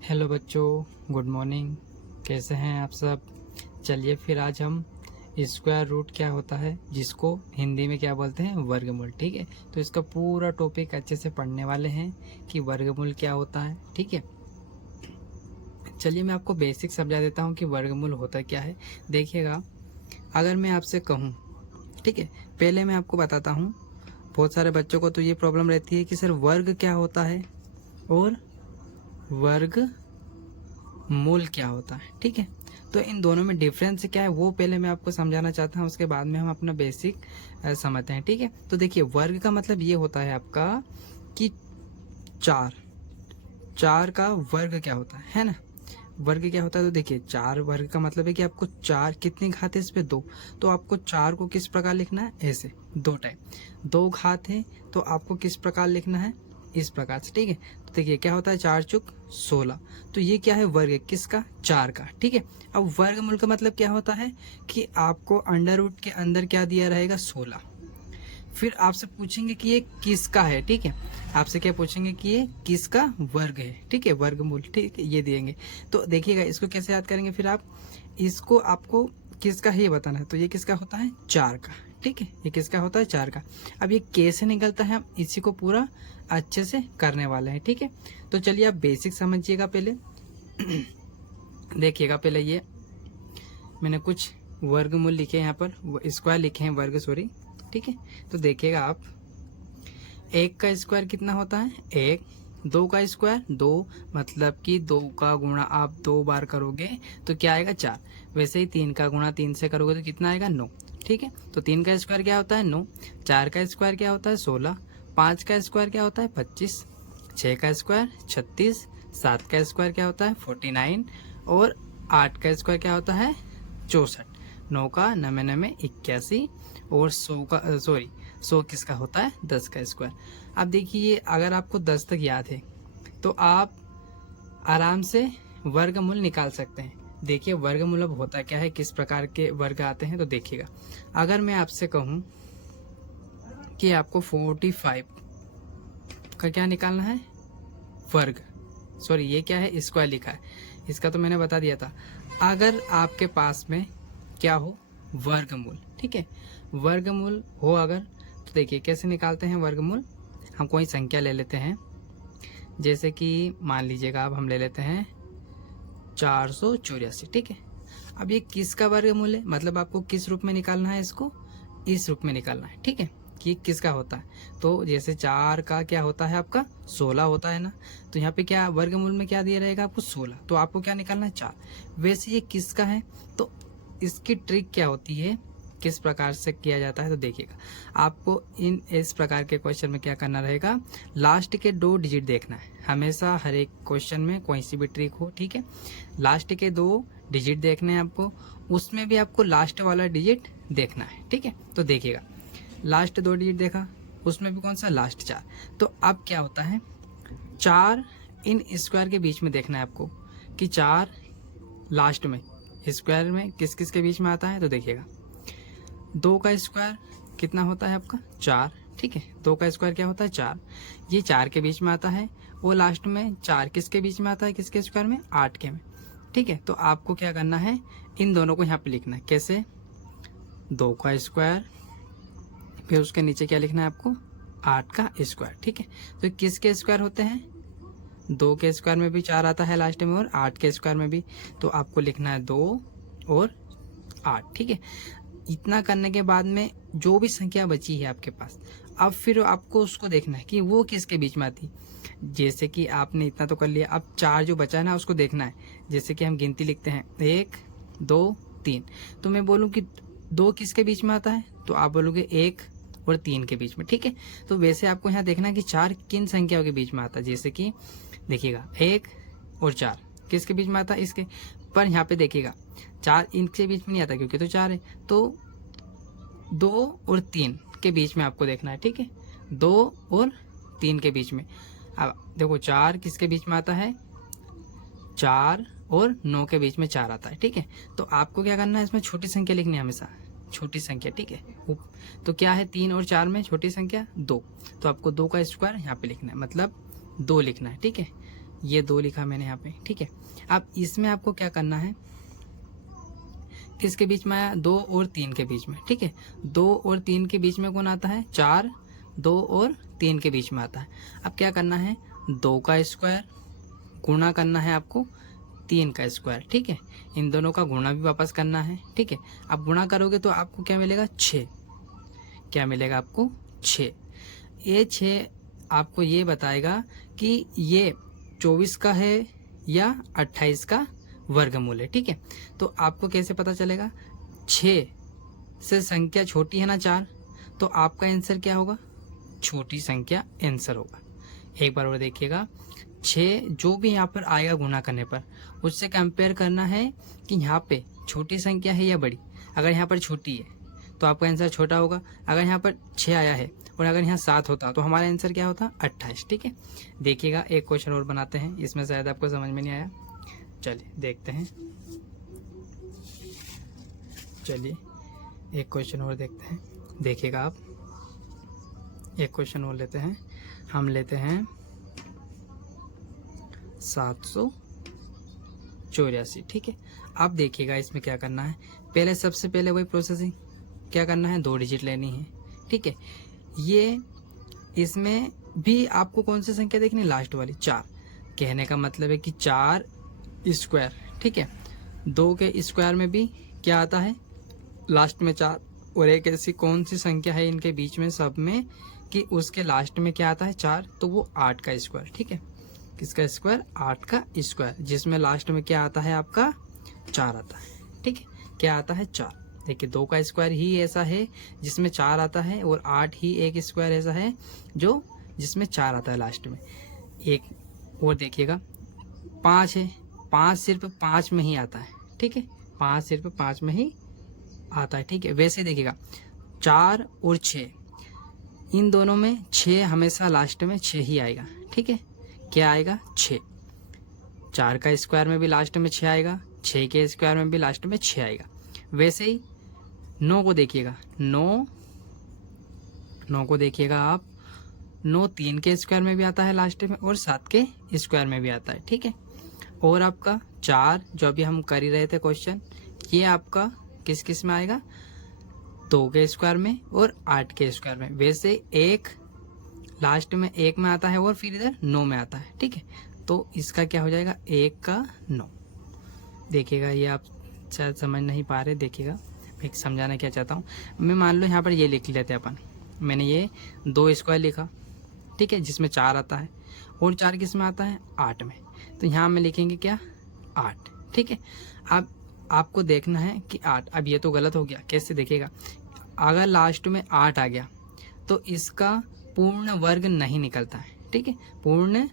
Hello बच्चों, good morning. कैसे हैं आप सब। चलिए फिर आज हम स्क्वायर रूट क्या होता है, जिसको हिंदी में क्या बोलते हैं, वर्गमूल। ठीक है, तो इसका पूरा टॉपिक अच्छे से पढ़ने वाले हैं कि वर्गमूल क्या होता है। ठीक है, चलिए मैं आपको बेसिक समझा देता हूँ कि वर्गमूल होता क्या है। देखिएगा, अगर मैं आपसे कहूँ, ठीक है, पहले मैं आपको बताता हूँ। बहुत सारे बच्चों को तो ये प्रॉब्लम रहती है कि सर वर्ग क्या होता है और वर्ग मूल क्या होता है। ठीक है, तो इन दोनों में डिफरेंस क्या है वो पहले मैं आपको समझाना चाहता हूँ, उसके बाद में हम अपना बेसिक समझते हैं। ठीक है, तो देखिए वर्ग का मतलब ये होता है आपका कि चार चार का वर्ग क्या होता है ना। वर्ग क्या होता है, तो देखिए चार वर्ग का मतलब है कि आपको चार कितनी घात है इस पे, दो। तो आपको चार को किस प्रकार लिखना है, ऐसे दो टाइप। दो घात है तो आपको किस प्रकार लिखना है, इस प्रकार से। ठीक है, तो देखिए क्या होता है, चार चुक 16। तो ये क्या है, वर्ग है किसका, चार का। ठीक है, अब वर्गमूल का मतलब क्या होता है कि आपको अंडर रूट के अंदर क्या दिया रहेगा, 16। फिर आपसे पूछेंगे कि ये किसका है। ठीक है, आपसे क्या पूछेंगे कि ये किसका वर्ग है। ठीक है, वर्गमूल। ठीक है, ये दिएंगे। तो देखिएगा इसको कैसे याद करेंगे। फिर आप इसको, आपको किसका है ये बताना है, तो ये किसका होता है, चार का। ठीक है, ये किसका होता है, चार का। अब ये कैसे निकलता है, हम इसी को पूरा अच्छे से करने वाले हैं। ठीक है, तो चलिए आप बेसिक समझिएगा पहले। देखिएगा पहले ये मैंने कुछ वर्गमूल लिखे हैं यहाँ पर, स्क्वायर लिखे हैं, वर्ग सॉरी। ठीक है, तो देखिएगा आप, एक का स्क्वायर कितना होता है, एक। दो का स्क्वायर, दो, मतलब कि दो का गुणा आप दो बार करोगे तो क्या आएगा, चार। वैसे ही तीन का गुणा तीन से करोगे तो कितना आएगा, नौ। ठीक है, तो तीन का स्क्वायर क्या होता है, नौ। चार का स्क्वायर क्या होता है, 16। पाँच का स्क्वायर क्या होता है, 25। छः का स्क्वायर 36। सात का स्क्वायर क्या होता है, 49। और आठ का स्क्वायर क्या होता है, 64। नौ का नवे नवे 81। और सौ का सॉरी, 100 किसका होता है, 10 का स्क्वायर। अब देखिए अगर आपको 10 तक याद है तो आप आराम से वर्गमूल निकाल सकते हैं। देखिए वर्गमूल अब होता क्या है, किस प्रकार के वर्ग आते हैं, तो देखिएगा अगर मैं आपसे कहूँ कि आपको 45 का क्या निकालना है, वर्ग। सॉरी, ये क्या है, स्क्वायर लिखा है, इसका तो मैंने बता दिया था। अगर आपके पास में क्या हो, वर्गमूल। ठीक है, वर्गमूल हो अगर, तो देखिए कैसे निकालते हैं वर्गमूल। हम कोई संख्या ले लेते हैं, जैसे कि मान लीजिएगा अब हम ले लेते हैं 484। ठीक है, अब ये किसका वर्गमूल है, मतलब आपको किस रूप में निकालना है इसको, इस रूप में निकालना है। ठीक है, कि किसका होता है, तो जैसे चार का क्या होता है आपका, 16 होता है ना। तो यहाँ पे क्या वर्गमूल में क्या दिया रहेगा आपको, 16। तो आपको क्या निकालना है, चार। वैसे ये किसका है, तो इसकी ट्रिक क्या होती है, किस प्रकार से किया जाता है, तो देखिएगा आपको इन इस प्रकार के क्वेश्चन में क्या करना रहेगा, लास्ट के 2 डिजिट देखना है हमेशा, हर एक क्वेश्चन में कोई सी भी ट्रिक हो। ठीक है, लास्ट के 2 डिजिट देखने हैं आपको, उसमें भी आपको लास्ट वाला डिजिट देखना है। ठीक है, तो देखिएगा लास्ट 2 डिजिट देखा, उसमें भी कौन सा, लास्ट 4। तो अब क्या होता है, 4 इन स्क्वायर के बीच में देखना है आपको कि 4 लास्ट में स्क्वायर में किस किस के बीच में आता है। तो देखिएगा 2 का स्क्वायर कितना होता है आपका, 4। ठीक है, 2 का स्क्वायर क्या होता है, 4। ये 4 के बीच में आता है, वो लास्ट में 4 किसके बीच में आता है, किसके स्क्वायर में, 8 के में। ठीक है, तो आपको क्या करना है, इन दोनों को यहाँ पे लिखना है, कैसे, 2 का स्क्वायर, फिर उसके नीचे क्या लिखना है आपको, 8 का स्क्वायर। ठीक है, तो किसके स्क्वायर होते हैं, 2 के स्क्वायर में भी 4 आता है लास्ट में, और 8 के स्क्वायर में भी। तो आपको लिखना है 2 और 8। ठीक है, इतना करने के बाद में जो भी संख्या बची है आपके पास, अब फिर आपको उसको देखना है कि वो किसके बीच में आती। जैसे कि आपने इतना तो कर लिया, अब 4 जो बचा है ना उसको देखना है। जैसे कि हम गिनती लिखते हैं 1 2 3, तो मैं बोलूँ कि 2 किसके बीच में आता है, तो आप बोलोगे 1 और 3 के बीच में। ठीक है, तो वैसे आपको यहाँ देखना है कि 4 किन संख्याओं के बीच में आता है। जैसे कि देखिएगा 1 और 4 किसके बीच में आता है, इसके। पर यहाँ पे देखिएगा 4 इनके बीच में नहीं आता क्योंकि तो 4 है, तो 2 और 3 के बीच में आपको देखना है। ठीक है, 2 और 3 के बीच में। अब देखो 4 किसके बीच में आता है, 4 और 9 के बीच में 4 आता है। ठीक है, तो आपको क्या करना है, इसमें छोटी संख्या लिखनी है हमेशा, छोटी संख्या। ठीक है, तो क्या है, 3 और 4 में छोटी संख्या 2, तो आपको 2 का स्क्वायर यहाँ पे लिखना है, मतलब 2 लिखना है। ठीक है, ये 2 लिखा मैंने यहाँ पे, ठीक है। अब इसमें आपको क्या करना है, किसके बीच में आया, 2 और 3 के बीच में, ठीक है। 2 और 3 के बीच में कौन आता है, 4, 2 और 3 के बीच में आता है। अब क्या करना है, 2 का स्क्वायर गुणा करना है आपको 3 का स्क्वायर, ठीक है। इन दोनों का गुणा भी वापस करना है, ठीक है। अब गुणा करोगे तो आपको क्या मिलेगा, 6। क्या मिलेगा आपको, 6। ये 6 आपको ये बताएगा कि ये 24 का है या 28 का वर्गमूल है, ठीक है। तो आपको कैसे पता चलेगा, 6 से संख्या छोटी है ना 4, तो आपका आंसर क्या होगा, छोटी संख्या आंसर होगा। एक बार और देखिएगा, 6 जो भी यहाँ पर आएगा गुणा करने पर, उससे कंपेयर करना है कि यहाँ पे छोटी संख्या है या बड़ी। अगर यहाँ पर छोटी है तो आपका आंसर छोटा होगा। अगर यहाँ पर 6 आया है और अगर यहाँ 7 होता तो हमारा आंसर क्या होता, 28, ठीक है। देखिएगा एक क्वेश्चन और बनाते हैं, इसमें शायद आपको समझ में नहीं आया, चलिए देखते हैं। चलिए एक क्वेश्चन और देखते हैं, देखिएगा आप, एक क्वेश्चन और लेते हैं। हम लेते हैं 784, ठीक है। अब देखिएगा इसमें क्या करना है, पहले सबसे पहले वही प्रोसेसिंग, क्या करना है, 2 डिजिट लेनी है, ठीक है। ये इसमें भी आपको कौन सी संख्या देखनी, लास्ट वाली 4। कहने का मतलब है कि 4 स्क्वायर, ठीक है। 2 के स्क्वायर में भी क्या आता है, लास्ट में 4, और एक ऐसी कौन सी संख्या है इनके बीच में सब में कि उसके लास्ट में क्या आता है, 4, तो वो 8 का स्क्वायर, ठीक है। किसका स्क्वायर, 8 का स्क्वायर, जिसमें लास्ट में क्या आता है आपका, 4 आता है, ठीक है। क्या आता है, 4। देखिए 2 का स्क्वायर ही ऐसा है जिसमें 4 आता है, और 8 ही एक स्क्वायर ऐसा है जो जिसमें 4 आता है लास्ट में। एक और देखिएगा, 5 है, 5 सिर्फ 5 में ही आता है, ठीक है। 5 सिर्फ 5 में ही आता है, ठीक है। वैसे देखिएगा 4 और 6, इन दोनों में 6 हमेशा लास्ट में 6 ही आएगा, ठीक है। क्या आएगा, 6। 4 का स्क्वायर में भी लास्ट में 6 आएगा, 6 के स्क्वायर में भी लास्ट में 6 आएगा। वैसे ही 9 को देखिएगा, 9 को देखिएगा आप, 9 3 के स्क्वायर में भी आता है लास्ट में, और 7 के स्क्वायर में भी आता है, ठीक है। और आपका 4 जो अभी हम कर ही रहे थे क्वेश्चन, ये आपका किस किस में आएगा, 2 के स्क्वायर में और 8 के स्क्वायर में। वैसे एक लास्ट में 1 में आता है और फिर इधर 9 में आता है, ठीक है। तो इसका क्या हो जाएगा, 1 का 9। देखिएगा ये आप शायद समझ नहीं पा रहे, देखिएगा मैं समझाना क्या चाहता हूँ। मैं मान लो यहाँ पर ये लिख लेते हैं अपन, मैंने ये 2 स्क्वायर लिखा, ठीक है, जिसमें 4 आता है, और 4 किस में आता है, 8 में। तो यहाँ में लिखेंगे क्या, 8, ठीक है। अब आपको देखना है कि 8, अब ये तो गलत हो गया, कैसे देखिएगा, अगर लास्ट में 8 आ गया तो इसका पूर्ण वर्ग नहीं निकलता है, ठीक है, पूर्ण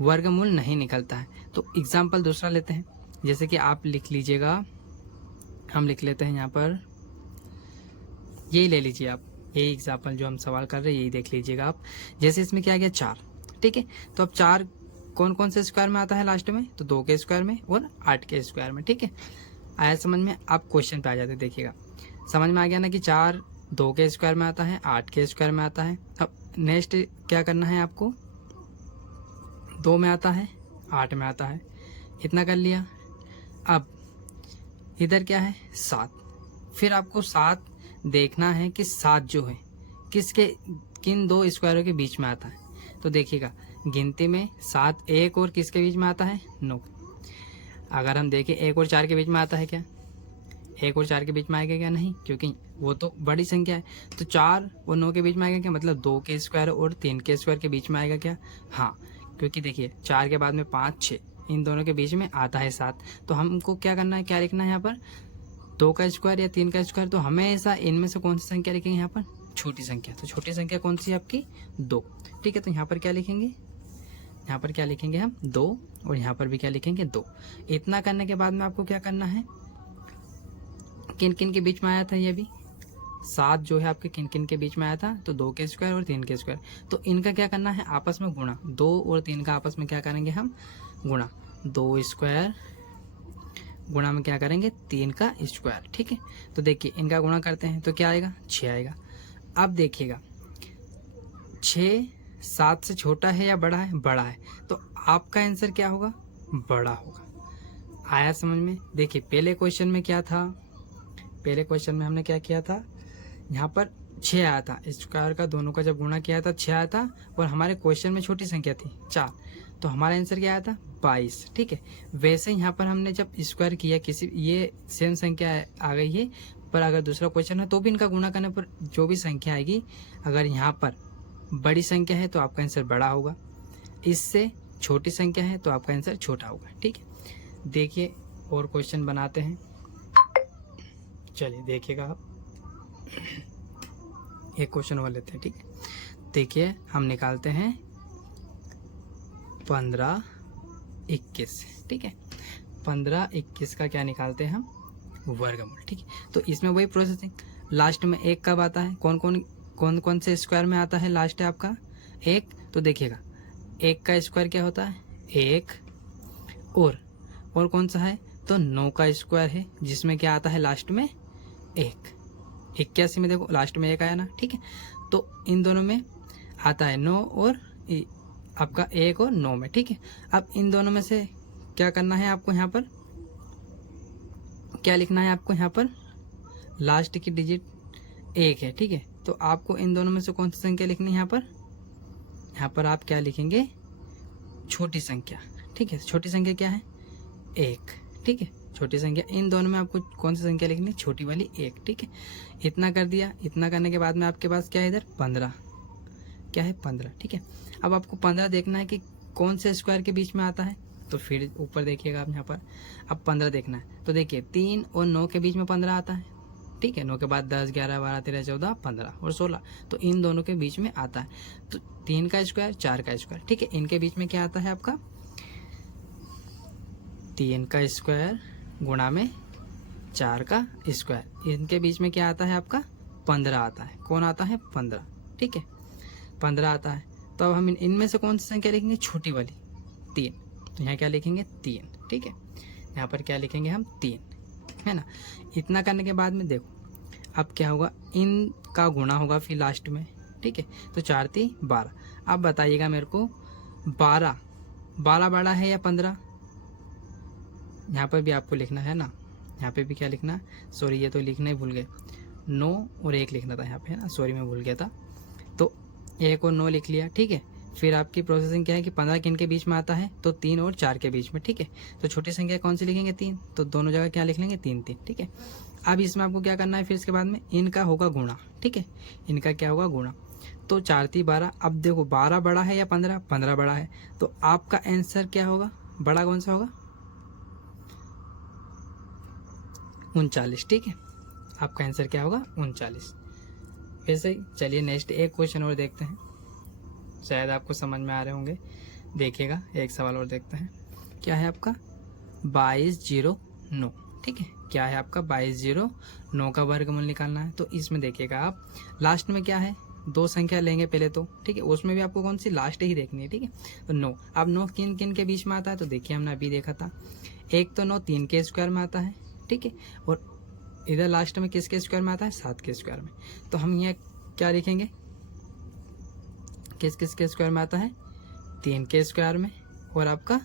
वर्गमूल नहीं निकलता है। तो एग्जाम्पल दूसरा लेते हैं, जैसे कि आप लिख लीजिएगा, हम लिख लेते हैं यहाँ पर, यही ले लीजिए आप, यही एग्जाम्पल जो हम सवाल कर रहे हैं यही देख लीजिएगा आप। जैसे इसमें क्या आ गया, 4, ठीक है। तो अब 4 कौन कौन से स्क्वायर में आता है लास्ट में, तो 2 के स्क्वायर में और 8 के स्क्वायर में, ठीक है। आया समझ में, आप क्वेश्चन पे आ जाते, देखिएगा समझ में आ गया ना कि 4 2 के स्क्वायर में आता है, 8 के स्क्वायर में आता है। अब नेक्स्ट क्या करना है आपको, 2 में आता है, 8 में आता है, इतना कर लिया। अब इधर क्या है, 7, फिर आपको 7 देखना है कि 7 जो है किसके किन 2 स्क्वायरों के बीच में आता है। तो देखिएगा गिनती में 7 1 और किसके बीच में आता है, 9। अगर हम देखें 1 और 4 के बीच में आता है क्या, 1 और 4 के बीच में आएगा क्या, नहीं, क्योंकि वो तो बड़ी संख्या है। तो 4 और 9 के बीच में आएगा क्या, मतलब 2 के स्क्वायर और 3 के स्क्वायर के बीच में आएगा क्या, हाँ, क्योंकि देखिए 4 के बाद में 5 6, इन दोनों के बीच में आता है 7। तो हमको क्या करना है, क्या लिखना है यहाँ पर, 2 का स्क्वायर या 3 का स्क्वायर। तो हमेशा इनमें से कौन सी संख्या लिखेंगे यहाँ पर, छोटी संख्या। तो छोटी संख्या कौन सी है आपकी, 2, ठीक है। तो यहाँ पर क्या लिखेंगे, यहाँ पर क्या लिखेंगे हम, 2, और यहाँ पर भी क्या लिखेंगे, 2। इतना करने के बाद में आपको क्या करना है, किन किन के बीच में आया था, ये भी 7 जो है आपके किन किन के बीच में आया था, तो 2 के स्क्वायर और 3 के स्क्वायर। तो इनका क्या करना है, आपस में गुणा, 2 और 3 का आपस में क्या करेंगे हम, गुणा, 2 स्क्वायर गुणा में क्या करेंगे, 3 का स्क्वायर, ठीक है। तो देखिए इनका गुणा करते हैं तो क्या आएगा, 6 आएगा। अब देखिएगा 6 7 से छोटा है या बड़ा है, बड़ा है। तो आपका आंसर क्या होगा, बड़ा होगा। आया समझ में। देखिए पहले क्वेश्चन में क्या था, पहले क्वेश्चन में हमने क्या किया था, यहाँ पर 6 आया था, स्क्वायर का दोनों का जब गुणा किया था 6 आया था, और हमारे क्वेश्चन में छोटी संख्या थी 4, तो हमारा आंसर क्या आया था 22। ठीक है, वैसे यहाँ पर हमने जब स्क्वायर किया किसी, ये सेम संख्या आ गई है, पर अगर दूसरा क्वेश्चन है तो भी इनका गुणा करने पर जो भी संख्या आएगी, अगर यहाँ पर बड़ी संख्या है तो आपका आंसर बड़ा होगा, इससे छोटी संख्या है तो आपका आंसर छोटा होगा। ठीक है, देखिए और क्वेश्चन बनाते हैं। चलिए देखिएगा आप, एक क्वेश्चन और लेते हैं। ठीक है, देखिए हम निकालते हैं 15, 21। ठीक है, 15, 21 का क्या निकालते हैं हम, वर्गमूल। ठीक है, तो इसमें वही प्रोसेसिंग, लास्ट में एक कब आता है, कौन कौन से स्क्वायर में आता है लास्ट है आपका एक, तो देखिएगा एक का स्क्वायर क्या होता है, एक, और कौन सा है, तो 9 का स्क्वायर है, जिसमें क्या आता है लास्ट में एक। 81 में देखो लास्ट में एक आया ना। ठीक है, तो इन दोनों में आता है 9 और आपका 1 और 9 में। ठीक है, अब इन दोनों में से क्या करना है आपको, यहाँ पर क्या लिखना है आपको, यहाँ पर लास्ट की डिजिट 1 है। ठीक है, तो आपको इन दोनों में से कौन सी संख्या लिखनी है, यहाँ पर आप क्या लिखेंगे, छोटी संख्या। ठीक है, छोटी संख्या क्या है, 1। ठीक है, छोटी संख्या, इन दोनों में आपको कौन सी संख्या लिखनी है, छोटी वाली 1। ठीक है, इतना कर दिया, इतना करने के बाद में आपके पास क्या है इधर 15, क्या है 15। ठीक है, अब आपको 15 देखना है कि कौन से स्क्वायर के बीच में आता है, तो फिर ऊपर देखिएगा आप यहाँ पर, अब 15 देखना है, तो देखिए 3 और 9 के बीच में 15 आता है। ठीक है, 9 के बाद 10, 11, 12, 13, 14, 15 और 16, तो इन दोनों के बीच में आता है, तो 3 का स्क्वायर, 4 का स्क्वायर। ठीक है, इनके बीच में क्या आता है आपका, 3 का स्क्वायर गुणा में 4 का स्क्वायर, इनके बीच में क्या आता है आपका 15 आता है। कौन आता है 15। ठीक है, 15 आता है, तो अब हम इनमें से कौन सी संख्या लिखेंगे, छोटी वाली 3, तो यहाँ क्या लिखेंगे 3। ठीक है, यहाँ पर क्या लिखेंगे हम 3, है ना। इतना करने के बाद में देखो अब क्या होगा, इनका गुणा होगा फिर लास्ट में। ठीक है, तो 4 3 12। अब बताइएगा मेरे को 12 बड़ा है या 15, यहाँ पर भी आपको लिखना है ना, यहाँ पे भी क्या लिखना, सॉरी ये तो लिखना ही भूल गए, 9 और 1 लिखना था यहाँ पे, है ना, सॉरी मैं भूल गया था, तो 1 और 9 लिख लिया। ठीक है, फिर आपकी प्रोसेसिंग क्या है कि 15 किन के बीच में आता है, तो 3 और 4 के बीच में। ठीक है, तो छोटी संख्या कौन सी लिखेंगे 3, तो दोनों जगह क्या लिख लेंगे 3 3। ठीक है, अब इसमें आपको क्या करना है, फिर इसके बाद में इनका होगा गुणा। ठीक है, इनका क्या होगा गुणा, तो 4 3 12। अब देखो 12 बड़ा है या 15, 15 बड़ा है, तो आपका आंसर क्या होगा, बड़ा कौन सा होगा, 39। ठीक है, आपका आंसर क्या होगा 39। वैसे ही चलिए नेक्स्ट एक क्वेश्चन और देखते हैं, शायद आपको समझ में आ रहे होंगे। देखिएगा एक सवाल और देखते हैं, क्या है आपका 2209। ठीक है, क्या है आपका 2209 का वर्गमूल निकालना है। तो इसमें देखिएगा आप लास्ट में क्या है, 2 संख्या लेंगे पहले तो। ठीक है, उसमें भी आपको कौन सी लास्ट ही देखनी है। ठीक है, तो 9, अब 9 किन किन के बीच में आता है, तो देखिए हमने अभी देखा था, एक तो 9 3 के स्क्वायर में आता है। ठीक है, और इधर लास्ट में किसके स्क्वायर में आता है, 7 के स्क्वायर में। तो हम यहाँ क्या लिखेंगे, किस किस के स्क्वायर में आता है, 3 के स्क्वायर में, और आपका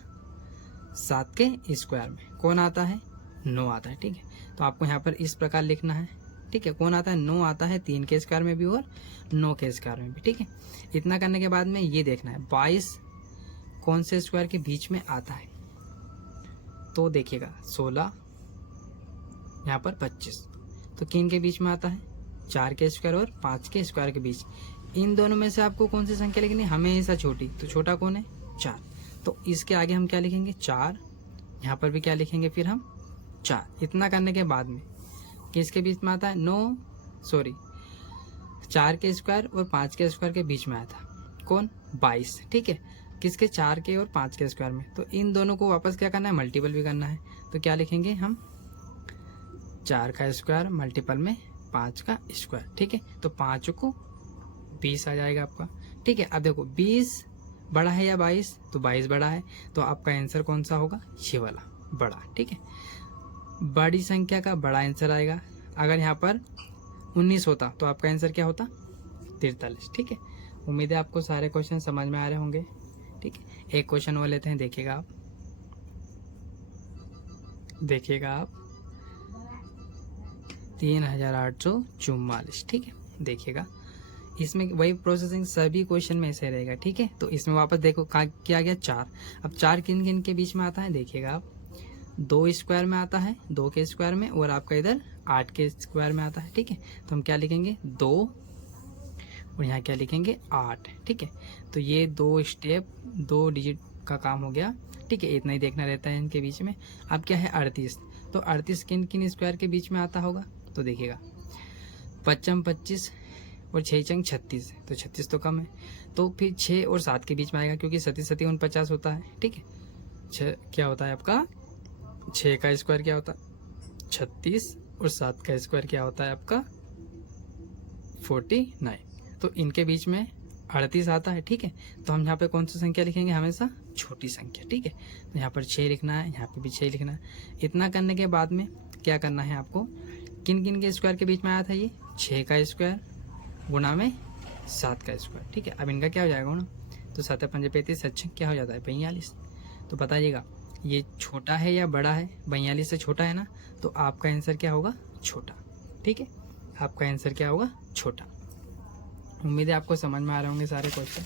7 के स्क्वायर में कौन आता है, 9 आता है। ठीक है, तो आपको यहाँ पर इस प्रकार लिखना है। ठीक है, कौन आता है, 9 आता है 3 के स्क्वायर में भी और 9 के स्क्वायर में भी। ठीक है, इतना करने के बाद में ये देखना है 22 कौन से स्क्वायर के बीच में आता है, तो देखिएगा 16, यहाँ पर 25, तो किन के बीच में आता है, 4 के स्क्वायर और 5 के स्क्वायर के बीच। इन दोनों में से आपको कौन सी संख्या लिखनी है, हमेशा छोटी, तो छोटा कौन है 4, तो इसके आगे हम क्या लिखेंगे 4, यहाँ पर भी क्या लिखेंगे फिर हम 4। इतना करने के बाद में किसके बीच में आता है, 4 के स्क्वायर और 5 के स्क्वायर के बीच में आया था, कौन 22। ठीक है, किसके 4 के और 5 के स्क्वायर में, तो इन दोनों को वापस क्या करना है, मल्टीपल भी करना है। तो क्या लिखेंगे हम 4 का स्क्वायर मल्टीपल में 5 का स्क्वायर। ठीक है, तो 5 को 20 आ जाएगा आपका। ठीक है, अब देखो 20 बड़ा है या 22, तो 22 बड़ा है, तो आपका आंसर कौन सा होगा, ये वाला बड़ा। ठीक है, बड़ी संख्या का बड़ा आंसर आएगा। अगर यहाँ पर 19 होता तो आपका आंसर क्या होता, 43। ठीक है, उम्मीद है आपको सारे क्वेश्चन समझ में आ रहे होंगे। ठीक है, एक क्वेश्चन और लेते हैं, देखिएगा आप 3844, ठीक है। देखिएगा इसमें वही प्रोसेसिंग सभी क्वेश्चन में ऐसे रहेगा, ठीक है। तो इसमें वापस देखो क्या गया 4। अब 4 किन किन के बीच में आता है, देखिएगा आप 2 स्क्वायर में आता है, 2 के स्क्वायर में, और आपका इधर 8 के स्क्वायर में आता है, ठीक है। तो हम क्या लिखेंगे 2 और यहाँ क्या लिखेंगे 8, ठीक है। तो ये 2 स्टेप 2 डिजिट का काम हो गया, ठीक है। इतना ही देखना रहता है इनके बीच में। अब क्या है 38, तो 38 किन किन स्क्वायर के बीच में आता होगा, तो देखिएगा 55 25 और 6 चंग 36, तो 36 तो कम है, तो फिर 6 और 7 के बीच में आएगा, क्योंकि 37 37 49 होता है, ठीक है। 6 क्या होता है आपका, 6 का स्क्वायर क्या होता है 36, और 7 का स्क्वायर क्या होता है आपका 49। तो इनके बीच में 38 आता है, ठीक है। तो हम यहाँ पे कौन सी संख्या लिखेंगे, हमेशा छोटी संख्या, ठीक है। तो यहाँ पर 6 लिखना है, यहाँ पे भी 6 लिखना है। इतना करने के बाद में क्या करना है आपको, किन किन के स्क्वायर के बीच में आया था, ये 6 का स्क्वायर गुना में 7 का स्क्वायर, ठीक है। अब इनका क्या हो जाएगा ना, तो 7 5 35 अच्छा क्या हो जाता है 42। तो बताइएगा ये छोटा है या बड़ा है, 42 से छोटा है ना, तो आपका आंसर क्या होगा, छोटा, ठीक है। आपका आंसर क्या होगा, छोटा। उम्मीद है आपको समझ में आ रहे होंगे सारे क्वेश्चन।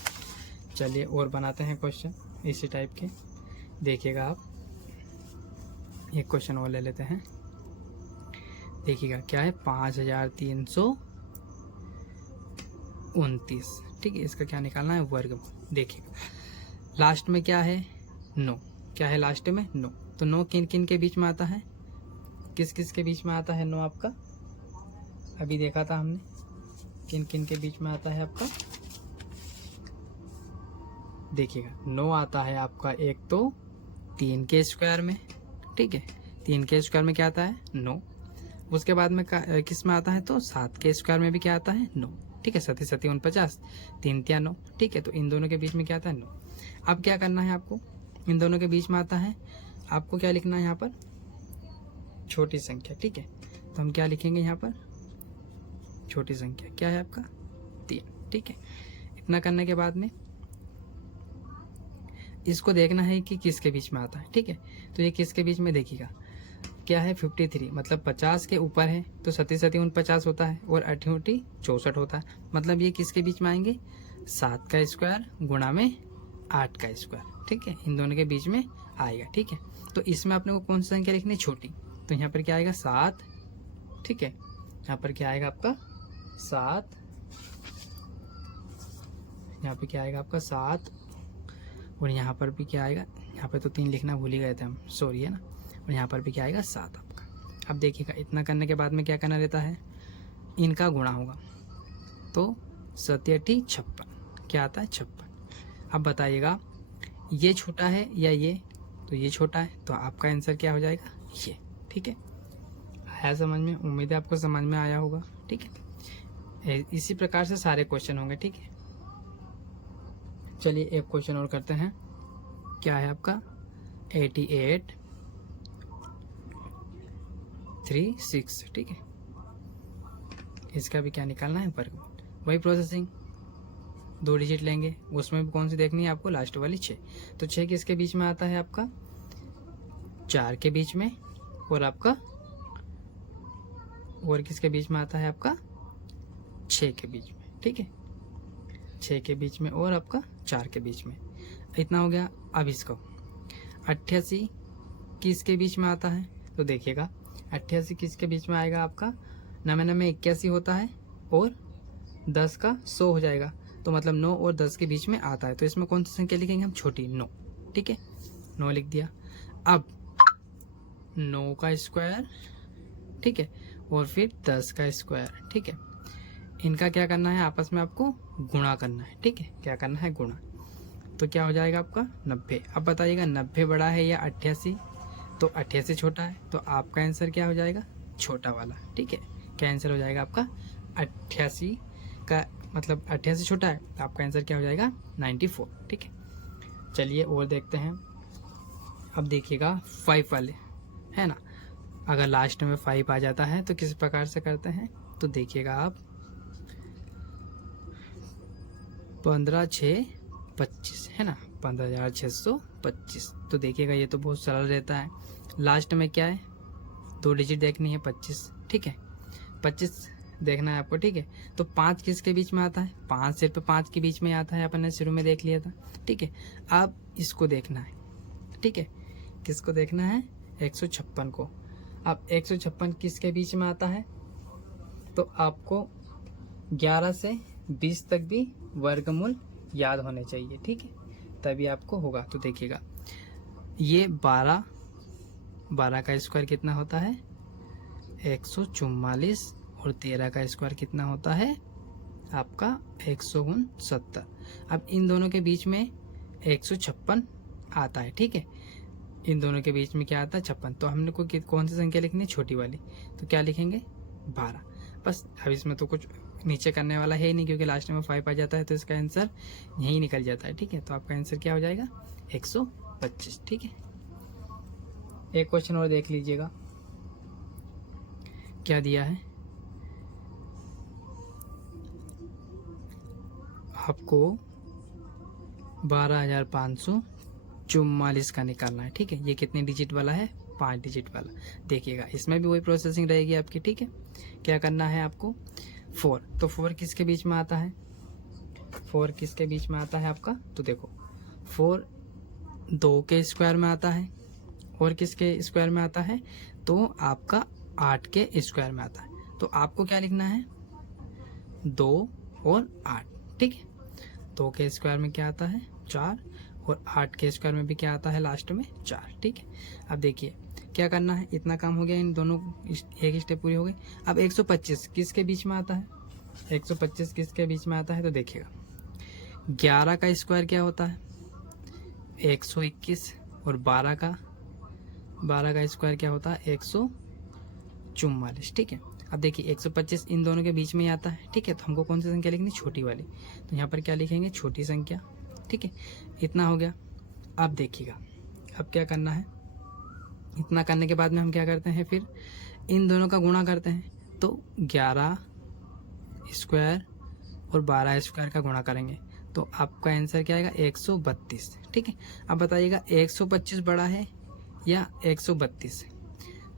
चलिए और बनाते हैं क्वेश्चन इसी टाइप के, देखिएगा आप एक क्वेश्चन और ले लेते हैं। देखिएगा क्या है 5329, ठीक है। इसका क्या निकालना है, वर्गमूल। देखिएगा लास्ट में क्या है 9, क्या है लास्ट में 9। तो 9 किन किन के बीच में आता है, किस किस के बीच में आता है 9 आपका, अभी देखा था हमने किन किन के बीच में आता है आपका। देखिएगा 9 आता है आपका एक तो 3 के स्क्वायर में, ठीक है। 3 के स्क्वायर में क्या आता है 9। उसके बाद में किस में आता है, तो 7 के स्क्वायर में भी क्या आता है 9, ठीक है। 7 7 49, 3 3 9, ठीक है। तो इन दोनों के बीच में क्या आता है 9। अब क्या करना है आपको, इन दोनों के बीच में आता है, आपको क्या लिखना है यहाँ पर, छोटी संख्या, ठीक है। तो हम क्या लिखेंगे यहाँ पर, छोटी संख्या क्या है आपका 3, ठीक है। इतना करने के बाद में इसको देखना है कि किसके बीच में आता है, ठीक है। तो ये किसके बीच में, देखिएगा क्या है 53, मतलब 50 के ऊपर है, तो 37 37 49 होता है, और 8 64 होता है। मतलब ये किसके बीच में आएंगे, 7 का स्क्वायर गुणा में 8 का स्क्वायर, ठीक है। इन दोनों के बीच में आएगा, ठीक है। तो इसमें अपने को कौन सी संख्या लिखनी है, छोटी। तो यहाँ पर क्या आएगा 7, ठीक है। यहाँ पर क्या आएगा आपका 7, यहाँ पे क्या आएगा आपका 7, और यहाँ पर भी क्या आएगा, यहाँ पे तो 3 लिखना भूल ही गए थे हम, सॉरी है ना। और यहाँ पर भी क्या आएगा 7 आपका। अब देखिएगा इतना करने के बाद में क्या करना रहता है, इनका गुणा होगा, तो 7 8 56, क्या आता है 56। अब बताइएगा ये छोटा है या ये, तो ये छोटा है, तो आपका आंसर क्या हो जाएगा ये, ठीक है। आया समझ में, उम्मीद है आपको समझ में आया होगा, ठीक है। इसी प्रकार से सारे क्वेश्चन होंगे, ठीक है। चलिए एक क्वेश्चन और करते हैं, क्या है आपका 88 36, ठीक है। इसका भी क्या निकालना है, वर्गमूल। वही प्रोसेसिंग 2 डिजिट लेंगे, उसमें भी कौन सी देखनी है आपको, लास्ट वाली 6। तो 6 किसके बीच में आता है आपका, 4 के बीच में, और आपका और किसके बीच में आता है आपका 6 के बीच में, ठीक है। 6 के बीच में और आपका 4 के बीच में, इतना हो गया। अब इसको 88 किसके बीच में आता है, तो देखिएगा 88 किसके बीच में आएगा आपका, 9 9 81 होता है, और 10 का 100 हो जाएगा, तो मतलब 9 और 10 के बीच में आता है। तो इसमें कौन सी संख्या लिखेंगे हम, छोटी 9, ठीक है। 9 लिख दिया। अब 9 का स्क्वायर, ठीक है, और फिर 10 का स्क्वायर, ठीक है। इनका क्या करना है, आपस में आपको गुणा करना है, ठीक है। क्या करना है, गुणा। तो क्या हो जाएगा आपका 90। अब बताइएगा 90 बड़ा है या 88, तो 88 छोटा है, तो आपका आंसर क्या हो जाएगा, छोटा वाला, ठीक है। क्या आंसर हो जाएगा आपका 88 का, मतलब 88 छोटा है, तो आपका आंसर क्या हो जाएगा 94, ठीक है। चलिए और देखते हैं। अब देखिएगा 5 वाले, है ना, अगर लास्ट में 5 आ जाता है तो किस प्रकार से करते हैं, तो देखिएगा आप 15 6 25, है ना, 15,625। तो देखिएगा ये तो बहुत सरल रहता है। लास्ट में क्या है, 2 डिजिट देखनी है, 25, ठीक है, 25 देखना है आपको, ठीक है। तो 5 किसके बीच में आता है, 5 सिर्फ 5 के बीच में आता है, अपन ने शुरू में देख लिया था, ठीक है। अब इसको देखना है, ठीक है, किसको देखना है, 156 को। अब 156 किसके बीच में आता है, तो आपको 11 से 20 तक भी वर्गमूल याद होने चाहिए, ठीक है, तभी आपको होगा। तो देखिएगा ये 12 का स्क्वायर कितना होता है, 144, और 13 का स्क्वायर कितना होता है आपका 169। अब इन दोनों के बीच में 156 आता है, ठीक है, इन दोनों के बीच में क्या आता है, 56। तो हमने को कौन सी संख्या लिखनी है, छोटी वाली, तो क्या लिखेंगे, 12। बस अब इसमें तो कुछ नीचे करने वाला है ही नहीं, क्योंकि लास्ट में 5 आ जाता है, तो इसका आंसर यही निकल जाता है, ठीक है। तो आपका आंसर क्या हो जाएगा, 125, ठीक है। एक क्वेश्चन और देख लीजिएगा, क्या दिया है आपको, 12,544 का निकालना है, ठीक है। ये कितने डिजिट वाला है, 5 डिजिट वाला। देखिएगा इसमें भी वही प्रोसेसिंग रहेगी आपकी, ठीक है। क्या करना है आपको, 4, तो 4 किसके बीच में आता है, 4 किसके बीच में आता है आपका, तो देखो 4 2 के स्क्वायर में आता है, और किसके स्क्वायर में आता है, तो आपका 8 के स्क्वायर में आता है। तो आपको क्या लिखना है, 2 और 8, ठीक है। 2 के स्क्वायर में क्या आता है, 4, और 8 के स्क्वायर में भी क्या आता है, लास्ट में 4, ठीक है। अब देखिए क्या करना है, इतना काम हो गया, इन दोनों एक स्टेप पूरी हो गई। अब 125 किसके बीच में आता है, 125 किसके बीच में आता है, तो देखिएगा 11 का स्क्वायर क्या होता है, 121, और 12 का स्क्वायर क्या होता है, 144, ठीक है। अब देखिए 125 इन दोनों के बीच में ही आता है, ठीक है। तो हमको कौन सी संख्या लिखनी, छोटी वाली, तो यहाँ पर क्या लिखेंगे, छोटी संख्या, ठीक है। इतना हो गया। अब देखिएगा अब क्या करना है, इतना करने के बाद में हम क्या करते हैं, फिर इन दोनों का गुणा करते हैं। तो 11 स्क्वायर और 12 स्क्वायर का गुणा करेंगे, तो आपका आंसर क्या आएगा, 132, ठीक है। अब बताइएगा 125 बड़ा है या 132,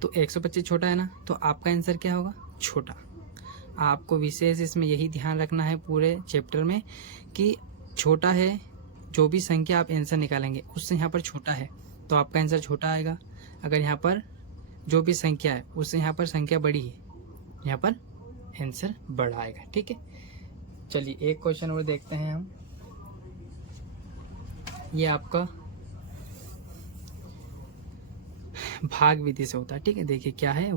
तो 125 छोटा है ना, तो आपका आंसर क्या होगा, छोटा। आपको विशेष इसमें यही ध्यान रखना है पूरे चैप्टर में कि छोटा है, जो भी संख्या आप आंसर निकालेंगे उससे यहाँ पर छोटा है तो आपका आंसर छोटा आएगा। अगर यहाँ पर जो भी संख्या है उससे यहाँ पर संख्या बड़ी है, यहाँ पर आंसर बड़ा आएगा, ठीक है। चलिए एक क्वेश्चन और देखते हैं हम। ये आपका भाग विधि से होता है, ठीक है। देखिए क्या है,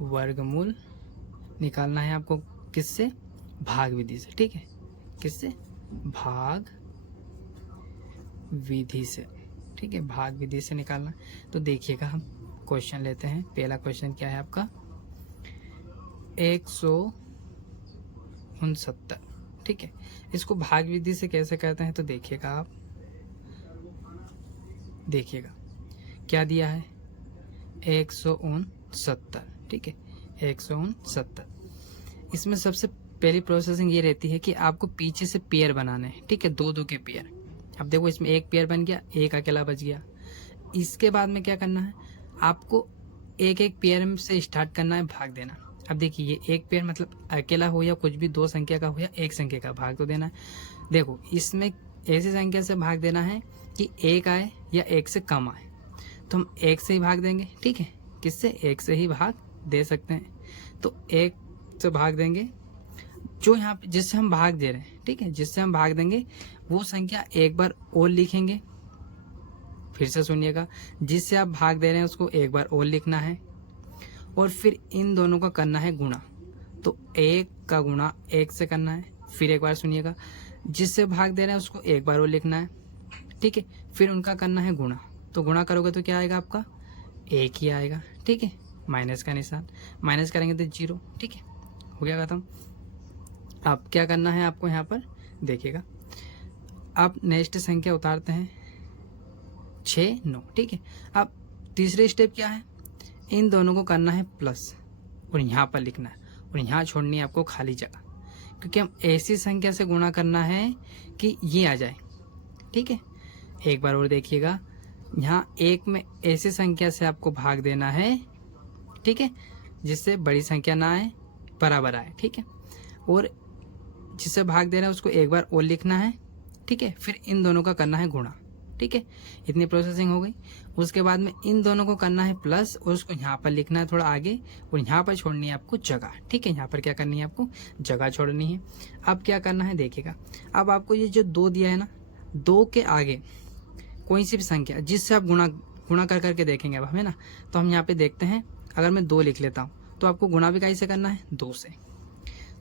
वर्गमूल निकालना है आपको, किससे, भाग विधि से, ठीक है। किससे, भाग विधि से, ठीक है, भाग विधि से निकालना। तो देखिएगा हम क्वेश्चन लेते हैं। पहला क्वेश्चन क्या है आपका, 169, ठीक है। इसको भाग विधि से कैसे करते हैं, तो देखिएगा आप, देखिएगा क्या दिया है, 169, ठीक है, 169। इसमें सबसे पहली प्रोसेसिंग ये रहती है कि आपको पीछे से पेयर बनाने हैं, ठीक है, 2-2 के पेयर। अब देखो इसमें एक पेयर बन गया, एक अकेला बच गया। इसके बाद में क्या करना है, आपको एक एक पेयर से स्टार्ट करना है भाग देना। अब देखिए ये एक पेयर मतलब अकेला हो या कुछ भी, 2 संख्या का हो या एक संख्या का, भाग तो देना है। देखो इसमें ऐसी संख्या से भाग देना है कि 1 आए या 1 से कम आए, तो हम 1 से ही भाग देंगे, ठीक है। किससे, 1 से ही भाग दे सकते हैं, तो 1 से भाग देंगे। जो यहाँ पे जिससे हम भाग दे रहे हैं, ठीक है, जिससे हम भाग देंगे वो संख्या एक बार और लिखेंगे। फिर से सुनिएगा, जिससे आप भाग दे रहे हैं उसको एक बार और लिखना है, और फिर इन दोनों का करना है गुणा। तो 1 का गुणा 1 से करना है। फिर एक बार सुनिएगा, जिससे भाग दे रहे हैं उसको एक बार और लिखना है, ठीक है। फिर उनका करना है गुणा, तो गुणा करोगे तो क्या आएगा आपका, 1 ही आएगा, ठीक है। माइनस का निशान, माइनस करेंगे तो 0, ठीक है, हो गया खत्म। अब क्या करना है आपको, यहाँ पर देखिएगा, अब नेक्स्ट संख्या उतारते हैं, 6, 9, ठीक है। अब तीसरे स्टेप क्या है, इन दोनों को करना है प्लस, और यहाँ पर लिखना है, और यहाँ छोड़नी है आपको खाली जगह। क्योंकि हम ऐसी संख्या से गुणा करना है कि ये आ जाए। ठीक है, एक बार और देखिएगा, यहाँ एक में ऐसी संख्या से आपको भाग देना है, ठीक है, जिससे बड़ी संख्या ना आए, बराबर आए। ठीक है, और जिससे भाग देना है उसको एक बार और लिखना है। ठीक है, फिर इन दोनों का करना है गुणा। ठीक है, इतनी प्रोसेसिंग हो गई। उसके बाद में इन दोनों को करना है प्लस, और उसको यहाँ पर लिखना है थोड़ा आगे, और यहाँ पर छोड़नी है आपको जगह। ठीक है, यहाँ पर क्या करनी है आपको, जगह छोड़नी है। अब क्या करना है देखिएगा, अब आपको ये जो 2 दिया है ना, 2 के आगे कोई सी भी संख्या जिससे आप गुणा कर करके देखेंगे अब हमें ना, तो हम यहाँ पे देखते हैं, अगर मैं 2 लिख लेता हूँ तो आपको गुणा भी कैसे करना है, 2 से।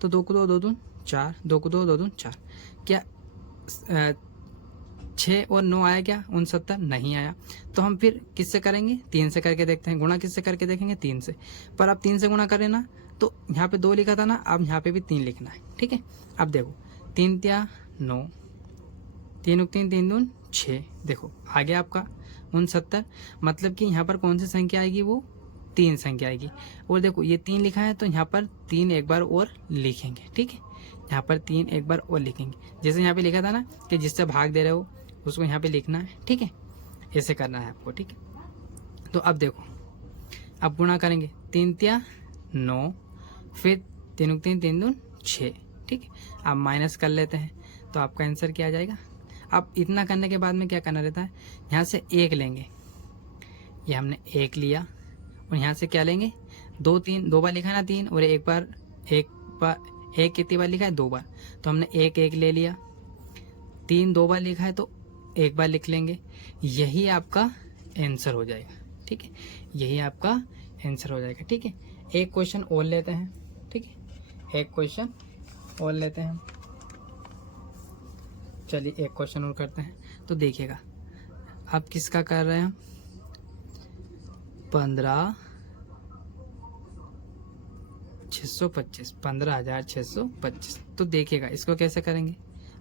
तो 2 को 2, 2 दून 4, 2 को 2, 2 दून 4। क्या 6 और 9 आया क्या, 69? नहीं आया। तो हम फिर किससे करेंगे, 3 से करके देखते हैं। गुणा किससे करके देखेंगे, 3 से। पर अब 3 से गुणा करें ना, तो यहाँ पे 2 लिखा था ना, अब यहाँ पे भी 3 लिखना है। ठीक है, अब देखो 3 तिया 9, 3 3 3 दून 6, देखो आ गया आपका 69। मतलब कि यहाँ पर कौन सी संख्या आएगी, वो 3 संख्या आएगी। और देखो ये 3 लिखा है, तो यहाँ पर 3 एक बार और लिखेंगे। ठीक है, यहाँ पर 3 एक बार और लिखेंगे, जैसे यहाँ पे लिखा था ना कि जिससे भाग दे रहे हो उसको यहाँ पे लिखना है। ठीक है, ऐसे करना है आपको। ठीक है, तो अब देखो, अब गुणा करेंगे, 3 तिया 9, फिर 3 3 3 दून 6। ठीक है, अब माइनस कर लेते हैं, तो आपका आंसर क्या आ जाएगा। अब इतना करने के बाद में क्या करना रहता है, यहाँ से 1 लेंगे, ये हमने 1 लिया, और यहाँ से क्या लेंगे, 2 3, 2 बार लिखा है ना 3, और एक बार एक कितनी बार लिखा है, 2 बार, तो हमने 1 1 ले लिया। 3 2 बार लिखा है तो 1 बार लिख लेंगे, यही आपका आंसर हो जाएगा। ठीक है, यही आपका आंसर हो जाएगा। ठीक है, एक क्वेश्चन और लेते हैं। ठीक है, एक क्वेश्चन और लेते हैं, चलिए एक क्वेश्चन और करते हैं। तो देखिएगा, आप किसका कर रहे हैं, 15,625। तो देखिएगा इसको कैसे करेंगे,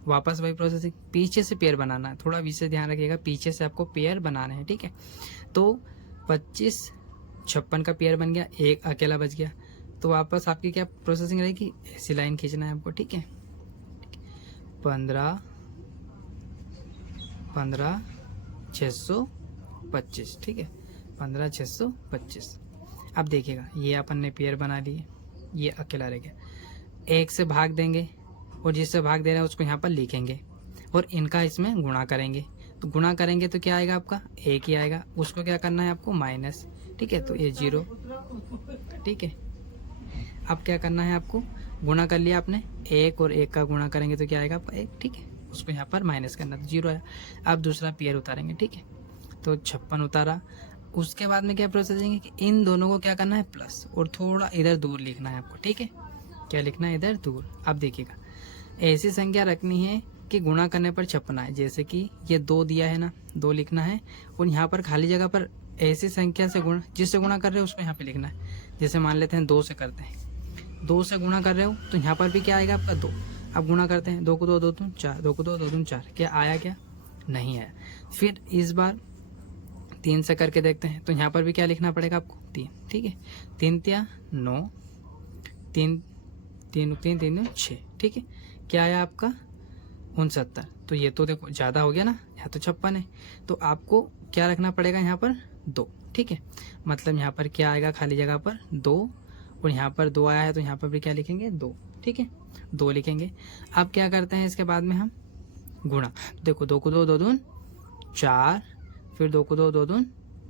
वापस वही प्रोसेसिंग, पीछे से पेयर बनाना है, थोड़ा विशेष ध्यान रखिएगा, पीछे से आपको पेयर बनाने हैं। ठीक है, तो 25 56 का पेयर बन गया, एक अकेला बच गया, तो वापस आपकी क्या प्रोसेसिंग रहेगी, ऐसी लाइन खींचना है आपको। ठीक है, 15,625। ठीक है, 15,625। अब देखिएगा, ये अपन ने पेयर बना लिए, ये अकेला रह गया, 1 से भाग देंगे, और जिससे भाग दे रहे हैं उसको यहाँ पर लिखेंगे, और इनका इसमें गुणा करेंगे। तो गुणा करेंगे तो क्या आएगा आपका, 1 ही आएगा, उसको क्या करना है आपको, माइनस। ठीक है, तो ये 0। ठीक है, अब क्या करना है आपको, गुणा कर लिया आपने, 1 और 1 का गुणा करेंगे तो क्या आएगा आपका 1। ठीक है, उसको यहाँ पर माइनस करना, तो 0 आया। अब दूसरा पेयर उतारेंगे। ठीक है, तो 56 उतारा। उसके बाद में क्या प्रोसेसिंग है कि इन दोनों को क्या करना है, प्लस, और थोड़ा इधर दूर लिखना है आपको। ठीक है, क्या लिखना है, इधर दूर। अब देखिएगा, ऐसी संख्या रखनी है कि गुणा करने पर छपना है, जैसे कि ये 2 दिया है ना, 2 लिखना है, और यहाँ पर खाली जगह पर ऐसी संख्या से गुणा, जिससे गुणा कर रहे हो उसको यहाँ पे लिखना है। जैसे मान लेते हैं 2 से करते हैं, 2 से गुणा कर रहे हो तो यहाँ पर भी क्या आएगा आपका 2। अब गुणा करते हैं, 2 को 2 2 दून 4, 2 को 2 2 दून 4, क्या आया, क्या नहीं आया। फिर इस बार 3 से करके देखते हैं, तो यहाँ पर भी क्या लिखना पड़ेगा आपको, 3। ठीक है, 3 तिया 9, 3 3 3 3 6। ठीक है, क्या आया आपका 69। तो ये तो देखो ज़्यादा हो गया ना, यहाँ तो 56 है, तो आपको क्या रखना पड़ेगा यहाँ पर, 2। ठीक है, मतलब यहाँ पर क्या आएगा, खाली जगह पर 2, और यहाँ पर 2 आया है तो यहाँ पर भी क्या लिखेंगे, 2। ठीक है, 2 लिखेंगे। अब क्या करते हैं, इसके बाद में हम गुणा, देखो 2 को 2 2 दून 4, फिर 2 को 2 2 दून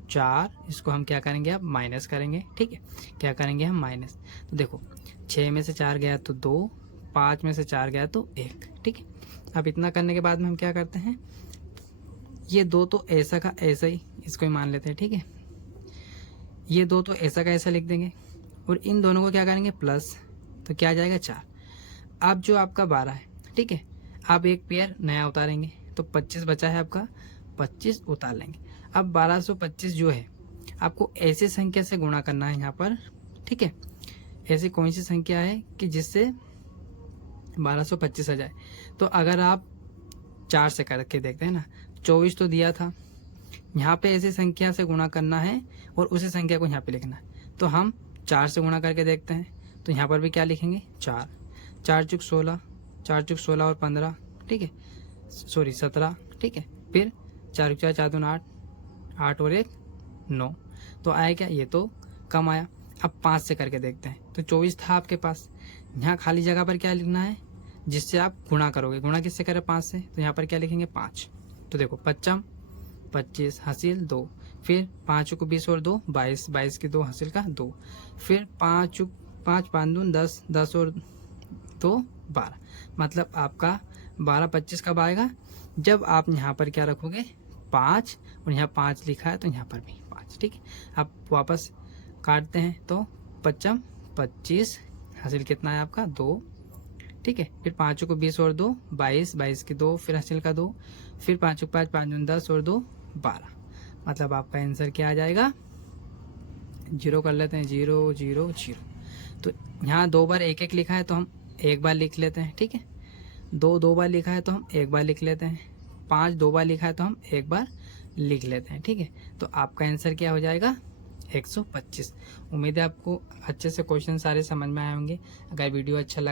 4, इसको हम क्या करेंगे, अब माइनस करेंगे। ठीक है, क्या करेंगे हम, माइनस। तो देखो 6 में से 4 गया तो 2, 5 में से 4 गया तो 1। ठीक है, अब इतना करने के बाद में हम क्या करते हैं, ये 2 तो ऐसा का ऐसा ही, इसको ही मान लेते हैं। ठीक है, ये 2 तो ऐसा का ऐसा लिख देंगे, और इन दोनों को क्या करेंगे, प्लस, तो क्या आ जाएगा 4। अब जो आपका 12 है, ठीक है, आप एक पेयर नया उतारेंगे, तो 25 बचा है आपका, 25 उतार लेंगे। अब 1225 जो है आपको ऐसी संख्या से गुणा करना है यहाँ पर। ठीक है, ऐसी कौन सी संख्या है कि जिससे 1225 आ जाए। तो अगर आप 4 से करके देखते हैं ना, 24 तो दिया था, यहाँ पे ऐसी संख्या से गुणा करना है और उसी संख्या को यहाँ पे लिखना है। तो हम 4 से गुणा करके देखते हैं, तो यहाँ पर भी क्या लिखेंगे, 4। 4 चुक 16, 4 चुक 16 और 15, ठीक है, सॉरी 17, ठीक है। फिर 4 4 4 2 8, 8 और 1 9, तो आया क्या, ये तो कम आया। अब 5 से करके देखते हैं। तो 24 था आपके पास, यहाँ खाली जगह पर क्या लिखना है, जिससे आप गुणा करोगे। गुणा किससे करें, 5 से, तो यहाँ पर क्या लिखेंगे 5। तो देखो 25 25 हासिल 2, फिर 5 को 20 और 2 22, 22 की 2 हासिल का 2, फिर 5 5 5 दून 10, 10 और 2 12, मतलब आपका 12 25 कब आएगा, जब आप यहाँ पर क्या रखोगे 5, और यहाँ 5 लिखा है तो यहाँ पर भी 5, ठीक है। अब वापस काटते हैं, तो 25 25 हासिल कितना है आपका 2, ठीक है। फिर 5 को 20 और 2 22, 22 की 2, फिर हासिल का 2, फिर 5 5 5 दून 10 और 2 12, मतलब आपका आंसर क्या आ जाएगा, 0 कर लेते हैं, 0 0 0। तो यहाँ 2 बार 1 1 लिखा है तो हम एक बार लिख लेते हैं, ठीक है। 2 2 बार लिखा है तो हम एक बार लिख लेते हैं। 5 2 बार लिखा है तो हम एक बार लिख लेते हैं, ठीक है। तो आपका आंसर क्या हो जाएगा, 125। उम्मीद है आपको अच्छे से क्वेश्चन सारे समझ में आए होंगे। अगर वीडियो अच्छा लगा